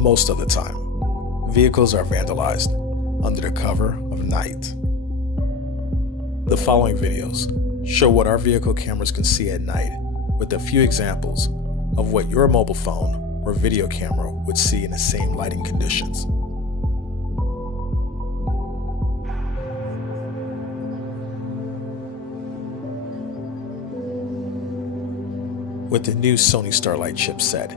Most of the time, vehicles are vandalized under the cover of night. The following videos show what our vehicle cameras can see at night, with a few examples of what your mobile phone or video camera would see in the same lighting conditions. With the new Sony Starlight chipset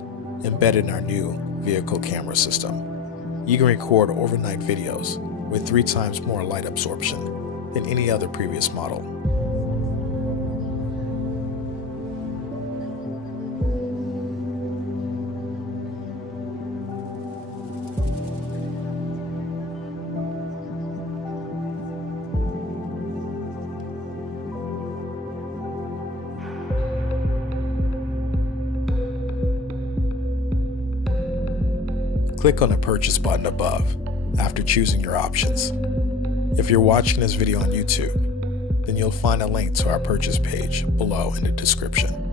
embedded in our new vehicle camera system, you can record overnight videos with 3 times more light absorption than any other previous model. Click on the purchase button above after choosing your options. If you're watching this video on YouTube, then you'll find a link to our purchase page below in the description.